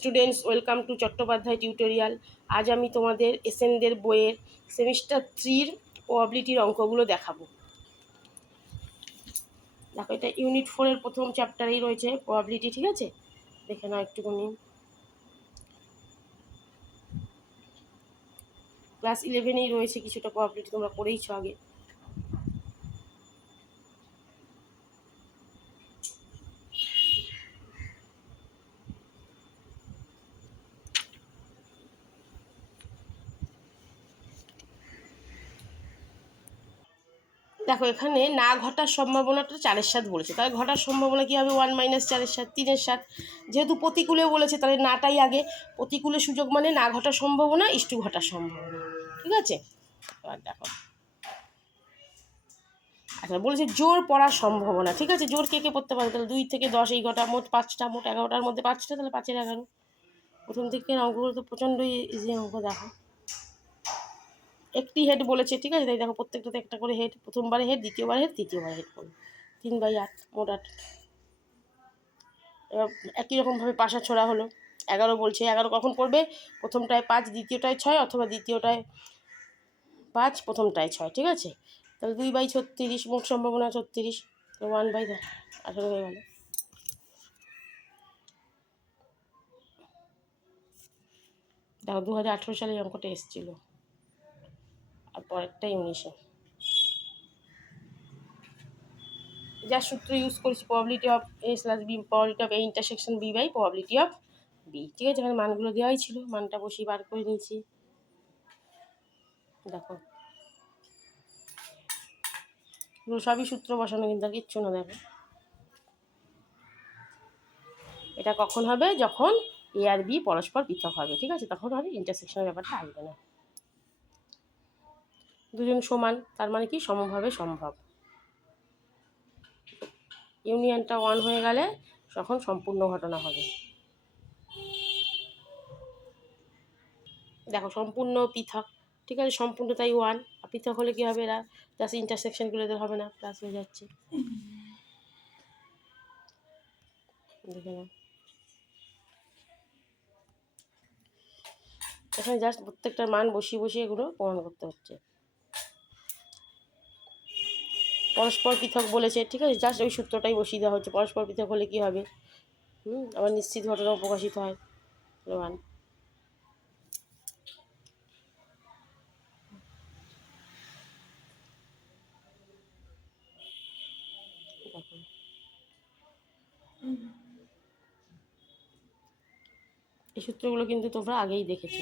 Students welcome to Chattopadhyay tutorial আজ আমি তোমাদের এসএনদের বইয়ের সেমিস্টার থ্রির প্রবাবিলিটির অঙ্কগুলো দেখাবো। দেখো এটা ইউনিট ফোরের প্রথম চ্যাপ্টারেই রয়েছে প্রবাবিলিটি ঠিক আছে? দেখে নাও একটুখানি। ক্লাস ইলেভেনেই রয়েছে, কিছুটা প্রবাবিলিটি তোমরা করেইছো আগে। দেখো, এখানে না ঘটার সম্ভাবনাটা চারের সাত বলেছে। তাহলে ঘটার সম্ভাবনা কী হবে? ওয়ান মাইনাস চারের সাত, তিনের সাত। যেহেতু প্রতিকূলে বলেছে, তাহলে নাটাই আগে। প্রতিকূলে সুযোগ মানে না ঘটার সম্ভাবনা, ইষ্টু ঘটার সম্ভাবনা। ঠিক আছে? এবার দেখো। আচ্ছা বলেছে জোর পড়ার সম্ভাবনা। ঠিক আছে? জোর কে কে পড়তে পারে তাহলে দুই থেকে দশ এই ঘটা মোট পাঁচটা, মোট এগারোটার মধ্যে পাঁচটা, তাহলে পাঁচের এগারো। প্রথম থেকে অঙ্কগুলো তো প্রচণ্ডই ইজি অঙ্ক দেখো। একটি হেড বলেছে, ঠিক আছে? তাই দেখো, প্রত্যেকটাতে একটা করে হেড প্রথমবারে হেড দ্বিতীয়বার হেড তৃতীয়বার হেড করবে তিন বাই আট, মোট আট। এবার একই রকমভাবে পাশা ছোড়া হলো। এগারো বলছে, এগারো কখন করবে? প্রথমটায় পাঁচ, দ্বিতীয়টায় ছয়, অথবা দ্বিতীয়টায় পাঁচ, প্রথমটায় ছয়, ঠিক আছে? তাহলে দুই বাই ছত্রিশ, মোট সম্ভাবনা ছত্রিশ। ওয়ান বাই আঠারো হয়ে গেল। দেখো দু হাজার আঠেরো সালে এই অঙ্কটা এসেছিল। আর পরেরটাই উনিশে যার সূত্র ইউজ করেছি probability of A slash B probability of A intersection B by probability of B ঠিক আছে? এখানে মানগুলো দেওয়াই ছিল, মানটা বসিয়ে বার করে নিয়েছি। দেখো। সবই সূত্র বসানো, কিন্তু আর কিচ্ছু না, দেখো। এটা কখন হবে? যখন এ আর বি পরস্পর পৃথক হবে, ঠিক আছে? তখন হবে ইন্টারসেকশনের ব্যাপারটা আসবে না। দুজন সমান, তার মানে কি সমভাবে সম্ভব। ইউনিয়নটা ওয়ান হয়ে গেলে তখন সম্পূর্ণ ঘটনা হবে। দেখো, সম্পূর্ণ পৃথক, ঠিক আছে? সম্পূর্ণ তাই ওয়ান, আর পৃথক হলে কী হবে এরা? জাস্ট ইন্টারসেকশনগুলো এদের হবে না প্লাস হয়ে যাচ্ছে। দেখে নাও। এখানে জাস্ট প্রত্যেকটা মান বসিয়ে বসিয়ে এগুলো প্রমাণ করতে হচ্ছে। পরস্পর পৃথক বলেছে, ঠিক আছে? জাস্ট ওই সূত্রটাই বসিয়ে দেওয়া হচ্ছে, পরস্পর পৃথক হলে কী হবে? হুম? আবার নিশ্চিত ঘটনা প্রকাশিত হয়। ওয়ান এই সূত্রগুলো কিন্তু তোমরা আগেই দেখেছ।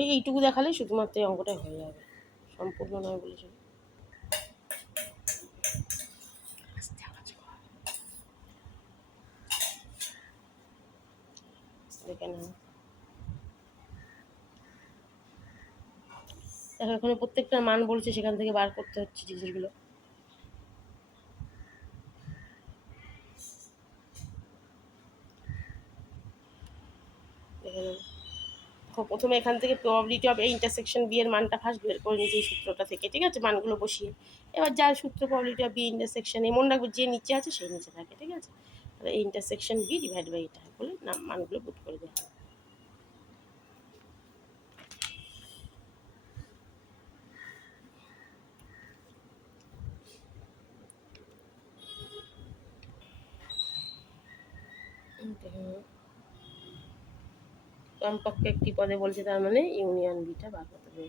এই এইটুকু দেখালেই শুধুমাত্র এই অঙ্কটাই হয়ে যাবে। সম্পূর্ণ নয় বলেছে। দেখে এখানে প্রত্যেকটা মান বলছে, সেখান থেকে বার করতে হচ্ছে জিনিসগুলো। দেখে নাও। দেখো, প্রথমে এখান থেকে probability of A intersection B এর মানটা ফার্স্ট বের করে নিয়েছি এই সূত্রটা থেকে, ঠিক আছে? মানগুলো বসিয়ে। এবার যার সূত্র প্রবাবিলিটি অফ বি ইন্টারসেকশন এই মনে রাখব যে নিচে আছে, সেই নিচে থাকে, ঠিক আছে? তাহলে এই ইন্টারসেকশন বি ডিভাইড বাই এটা বলে না মানগুলো পুট করে দেওয়া হবে। কমপক্ষে একটি পদে বলছে, তার মানে ইউনিয়ন বিটা বার করতে হবে।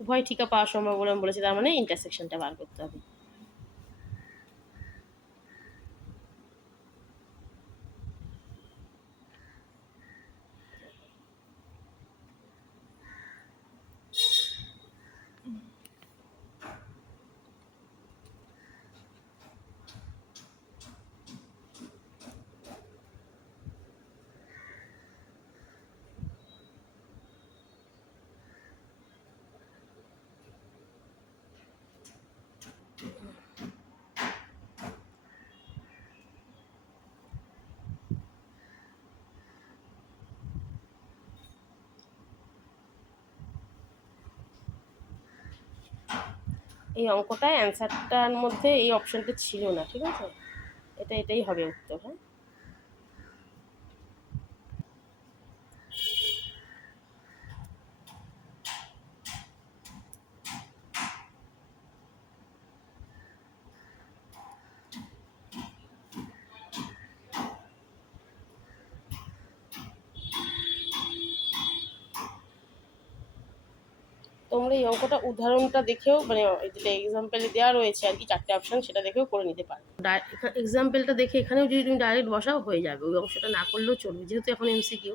উভয় ঠিকা পাওয়া সম্ভব বলে বলেছে, তার মানে ইন্টারসেকশনটা বার করতে হবে। এই অঙ্কটা অ্যান্সারটার মধ্যে এই অপশানটা ছিল না, ঠিক আছে? এটা, এটাই হবে উত্তর হ্যাঁ? তোমরা এই অঙ্কটা, উদাহরণটা দেখেও মানে যেটা এক্সাম্পলে দেওয়া রয়েছে আর কি, চারটে অপশান সেটা দেখেও করে নিতে পারো। এক্সাম্পলটা দেখে এখানেও যদি তুমি ডাইরেক্ট বসাও, হয়ে যাবে। ওই অংশটা না করলেও চলবে, যেহেতু এখন এমসিকিউ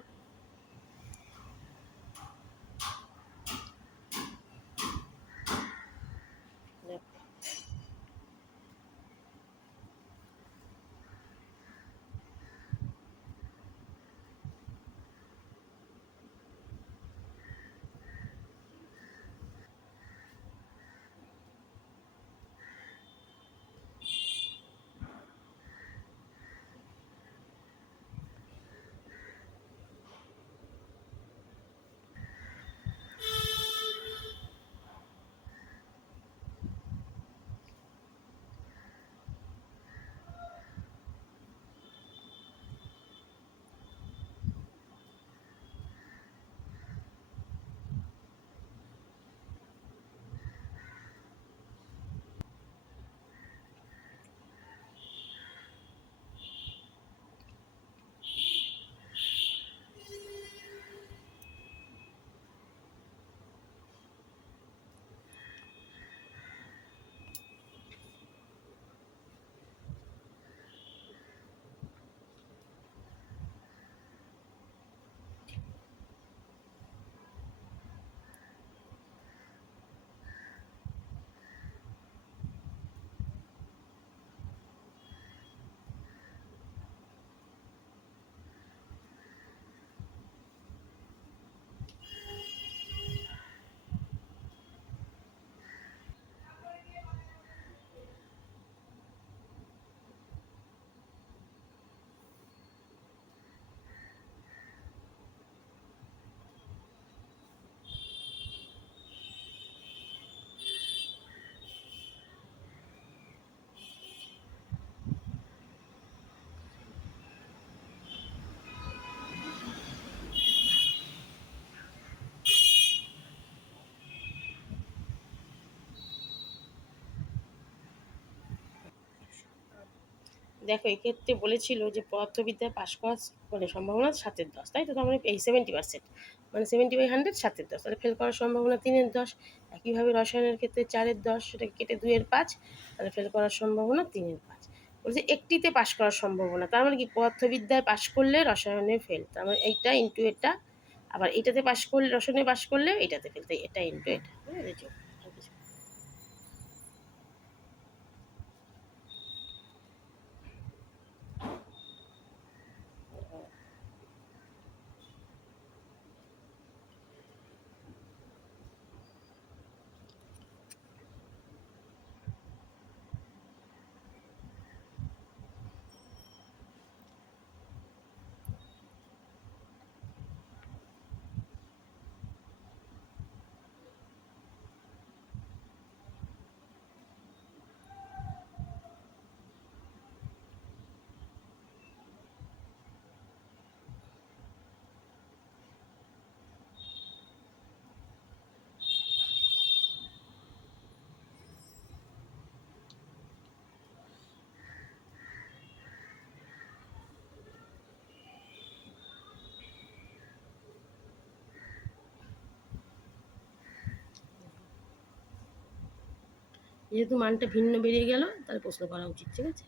দেখো, এক্ষেত্রে বলেছিল যে পদার্থবিদ্যায় পাশ করার মানে সম্ভাবনা সাতের দশ। তাই তো? তার মানে এই সেভেন্টি পার্সেন্ট মানে সেভেন্টি বাই হান্ড্রেড সাতের দশ। তাহলে ফেল করার সম্ভাবনা তিনের দশ। একইভাবে রসায়নের ক্ষেত্রে চারের দশ, সেটাকে কেটে দুইয়ের পাঁচ। তাহলে ফেল করার সম্ভাবনা তিনের পাঁচ। বলছে একটিতে পাশ করার সম্ভাবনা। তার মানে কি? পদার্থবিদ্যায় পাশ করলে রসায়নে ফেল তার মানে এইটা ইন্টু এটা। আবার এটাতে পাশ করলে, রসায়নে পাশ করলে এটাতে ফেল তাই এটা ইন্টু এটা। যেহেতু মানটা ভিন্ন বেরিয়ে গেল তাহলে প্রশ্ন করা উচিত ঠিক আছে?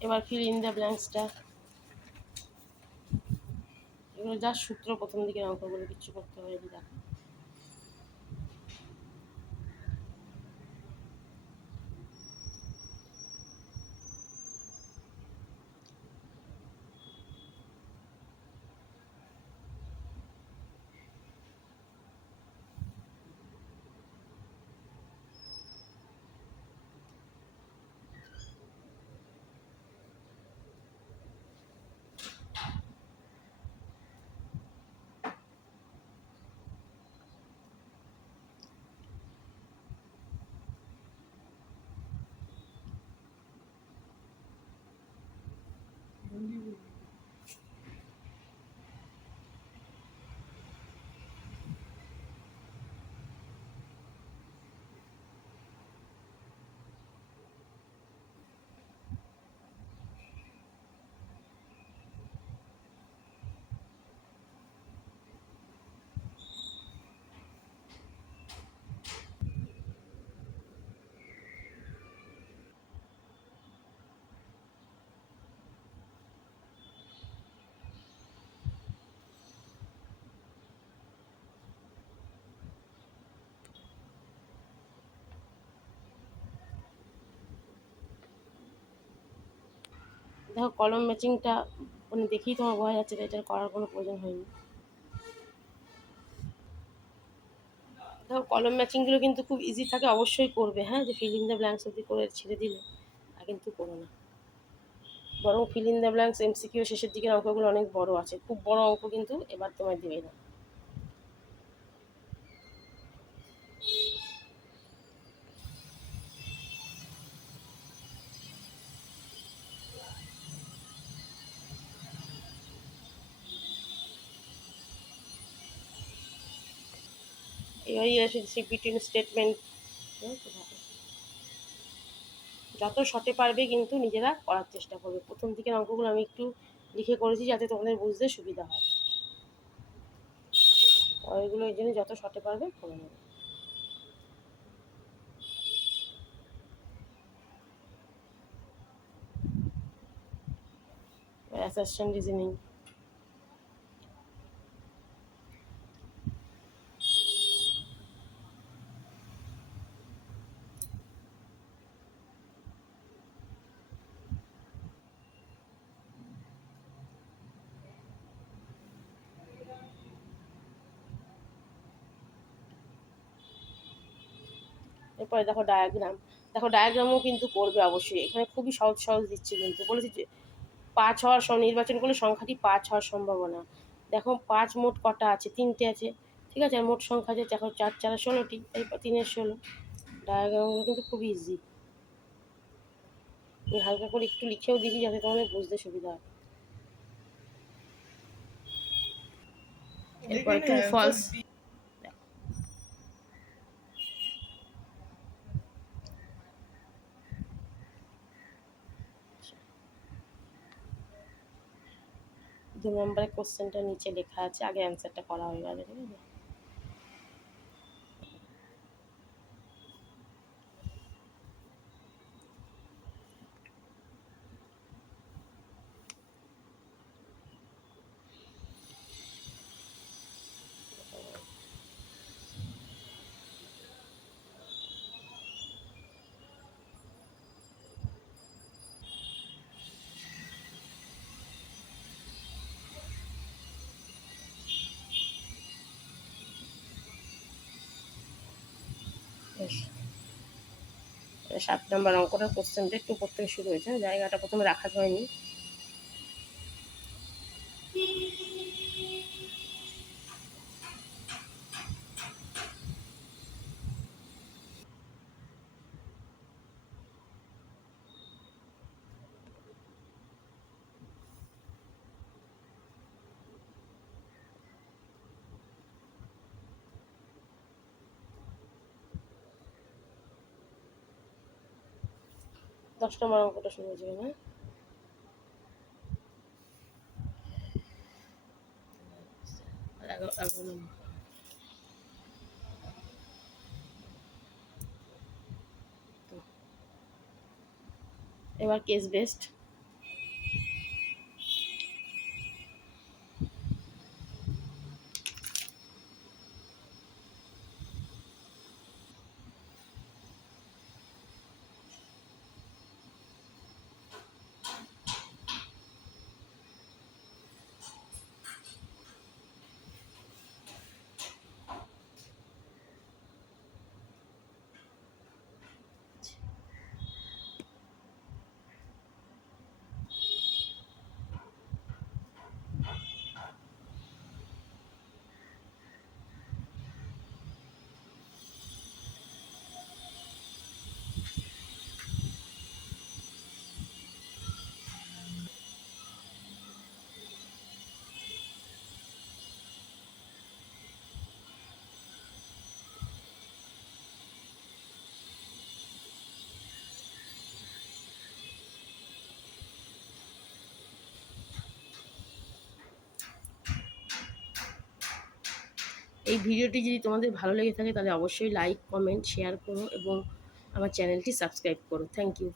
এবার ফিল ইন দ্য ব্ল্যাঙ্কসটা এগুলো যা সূত্র প্রথম দিকে অঙ্কগুলো কিছু করতে হবে দেখো mil দেখো কলম ম্যাচিংটা মানে দেখেই তোমার বোঝা যাচ্ছে যে এটা করার কোনো প্রয়োজন হয়নি। দেখো কলম ম্যাচিংগুলো কিন্তু খুব ইজি থাকে, অবশ্যই করবে। হ্যাঁ যে ফিল ইন দ্য ব্ল্যাঙ্কস অব্দি করে ছেড়ে দিলে আর কিন্তু করো না। বরং fill in the blanks MCQ শেষের দিকের অঙ্কগুলো অনেক বড় আছে। খুব বড় অঙ্ক কিন্তু এবার তোমায় দেবে না। আছে বিটুইন স্টেটমেন্ট যত শর্টে পারবে কিন্তু নিজেরা করার চেষ্টা করবে। প্রথম দিকের অঙ্কগুলো আমি একটু লিখে করেছি যাতে তোমাদের বুঝতে সুবিধা হয়। ওইগুলো এই জন্য যত শর্টে পারবে করে নেবে। অ্যাসারশন রিজনিং এরপরে দেখো ডায়াগ্রাম দেখো ডায়াগ্রামও কিন্তু করবে অবশ্যই। এখানে খুবই সহজ সহজ দিচ্ছে কিন্তু। বলেছি যে পাঁচ হওয়ার সম- নির্বাচন করলে সংখ্যাটি পাঁচ হওয়ার সম্ভাবনা। দেখো পাঁচ মোট কটা আছে? তিনটে আছে। ঠিক আছে? আর মোট সংখ্যা আছে দেখো চার চার ষোলোটি এই তিনের ষোলো। ডায়াগ্রামগুলো কিন্তু খুব ইজি আমি হালকা করে একটু লিখেও দিবি যাতে তোমাদের বুঝতে সুবিধা হয়। এরপর ফলস দু নম্বরের কোশ্চেনটা নিচে লেখা আছে আগে অ্যান্সারটা করা হয়ে গেলে ঠিক আছে? সাত নম্বর অঙ্কটা কোশ্চেনটা একটু উপর থেকে শুরু হয়েছে। জায়গাটা প্রথমে রাখা হয়নি। দশ মার অঙ্কটা শুরু হয়েছে হ্যাঁ এগারো এগারো এবার কেস বেসড এই ভিডিওটি যদি তোমাদের ভালো লেগে থাকে তাহলে অবশ্যই লাইক কমেন্ট শেয়ার করো এবং আমার চ্যানেলটি সাবস্ক্রাইব করো। Thank you